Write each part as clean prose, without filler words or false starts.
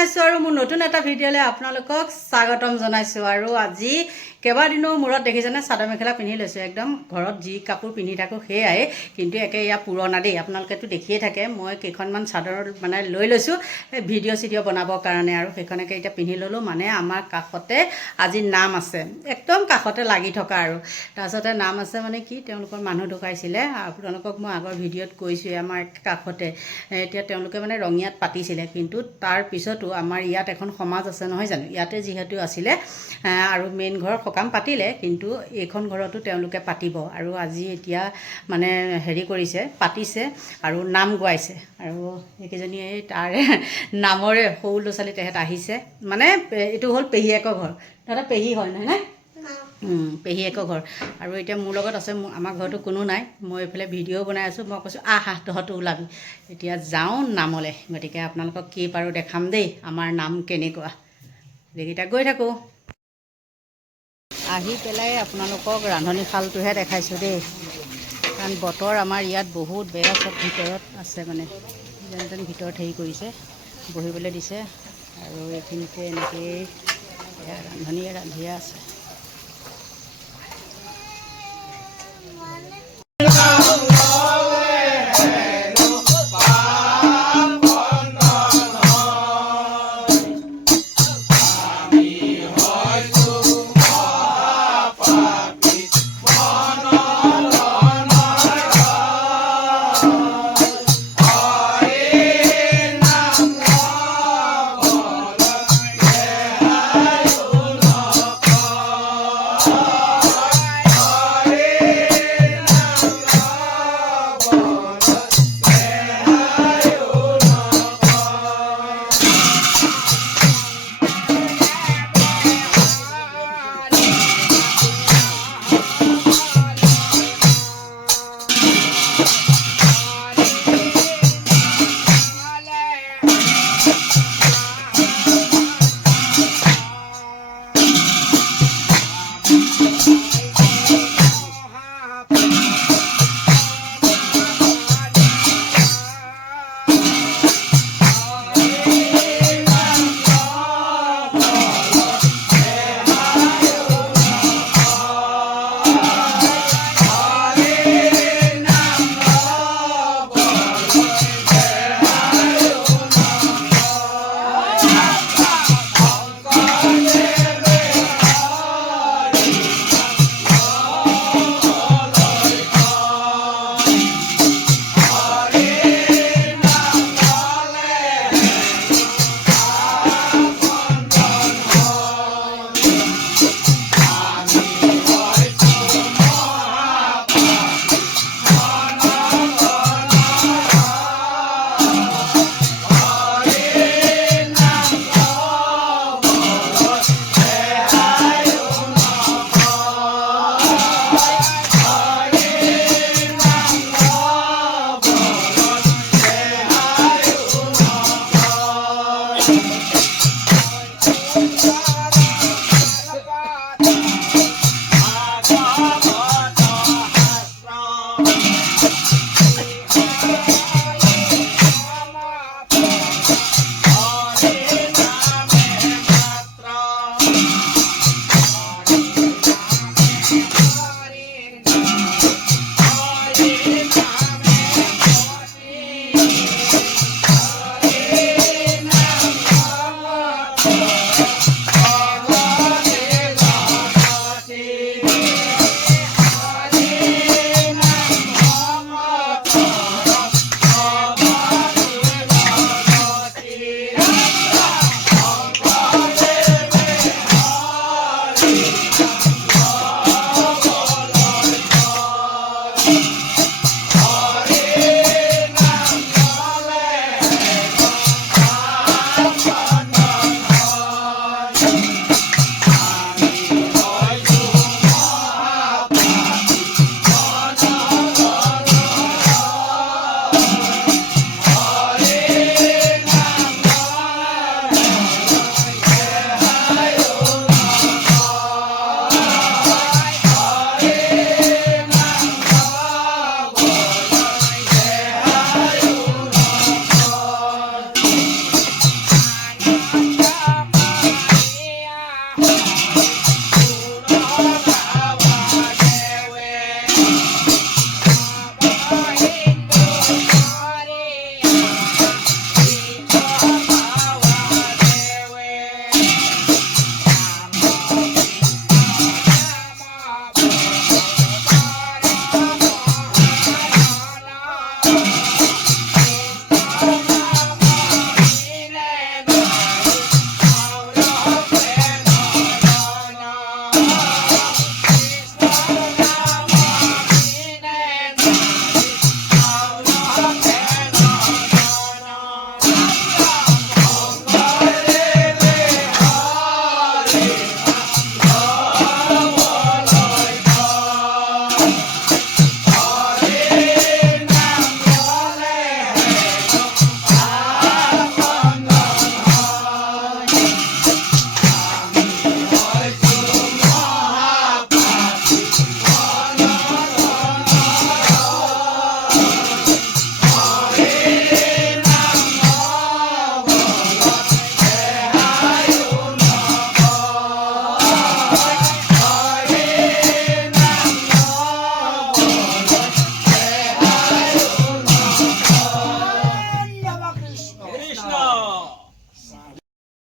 জনাইছোঁ আৰু মোৰ নতুন এটা ভিডিঅ'লৈ আপোনালোকক স্বাগতম জনাইছোঁ। আৰু আজি কেইবাদিনৰ মূৰত দেখিছেনে চাদৰ মেখেলা পিন্ধি লৈছোঁ। একদম ঘৰত যি কাপোৰ পিন্ধি থাকোঁ সেয়াই, কিন্তু একে ইয়াৰ পুৰণা দেই। আপোনালোকেতো দেখিয়ে থাকে, মই কেইখনমান চাদৰ মানে লৈ লৈছোঁ ভিডিঅ' চিডিঅ' বনাবৰ কাৰণে, আৰু সেইখনকে এতিয়া পিন্ধি ল'লোঁ। মানে আমাৰ কাষতে আজি নাম আছে, একদম কাষতে লাগি থকা। আৰু তাৰপিছতে নাম আছে মানে কি, তেওঁলোকৰ মানুহ ঢুকাইছিলে। আপোনালোকক মই আগৰ ভিডিঅ'ত কৈছোঁৱে, আমাৰ কাষতে এতিয়া তেওঁলোকে মানে ৰঙিয়াত পাতিছিলে, কিন্তু তাৰ পিছতো আমাৰ ইয়াত এখন সমাজ আছে নহয় জানো, ইয়াতে যিহেতু আছিলে আৰু মেইন ঘৰৰ সকাম পাতিলে, কিন্তু এইখন ঘৰতো তেওঁলোকে পাতিব। আৰু আজি এতিয়া মানে হেৰি কৰিছে, পাতিছে আৰু নাম গোৱাইছে। আৰু এইকেইজনীয়ে তাৰে নামৰে সৰু ল'ৰা ছোৱালী তেহেঁত আহিছে। মানে এইটো হ'ল পেহীয়েকৰ ঘৰ, তাহাঁতৰ পেহী হয় নহয় নে? পেহীয়েকৰ ঘৰ। আৰু এতিয়া মোৰ লগত আছে, আমাৰ ঘৰতো কোনো নাই, মই এইফালে ভিডিঅ' বনাই আছোঁ। মই কৈছোঁ আহ তহঁতো ওলাবি, এতিয়া যাওঁ নামলৈ। গতিকে আপোনালোকক কি পাৰোঁ দেখাম দেই, আমাৰ নাম কেনেকুৱা। এইকেইটা গৈ থাকোঁ। আহি পেলাই আপোনালোকক ৰান্ধনীশালটোহে দেখাইছোঁ দেই, কাৰণ বতৰ আমাৰ ইয়াত বহুত বেয়া। চব ভিতৰত আছে, মানে যেন তেন ভিতৰত হেৰি কৰিছে, বহিবলৈ দিছে। আৰু এইখিনিতে এনেকৈয়ে ৰান্ধনীয়ে ৰান্ধিয়ে আছে।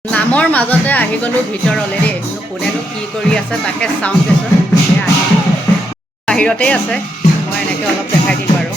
নামৰ মাজতে আহি গ'লোঁ ভিতৰলৈ দেই কোনেনো কি কৰি আছে তাকে চাওঁগেচোন বাহিৰতেই আছে মই এনেকৈ অলপ দেখাই দিলোঁ আৰু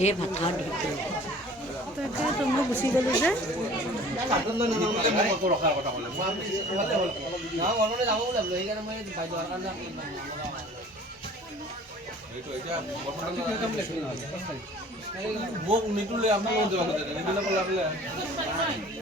এই ভাত খাওঁ তাকে মই গুচি গ'লোঁ যে মোক নিতুলে আপোনালোক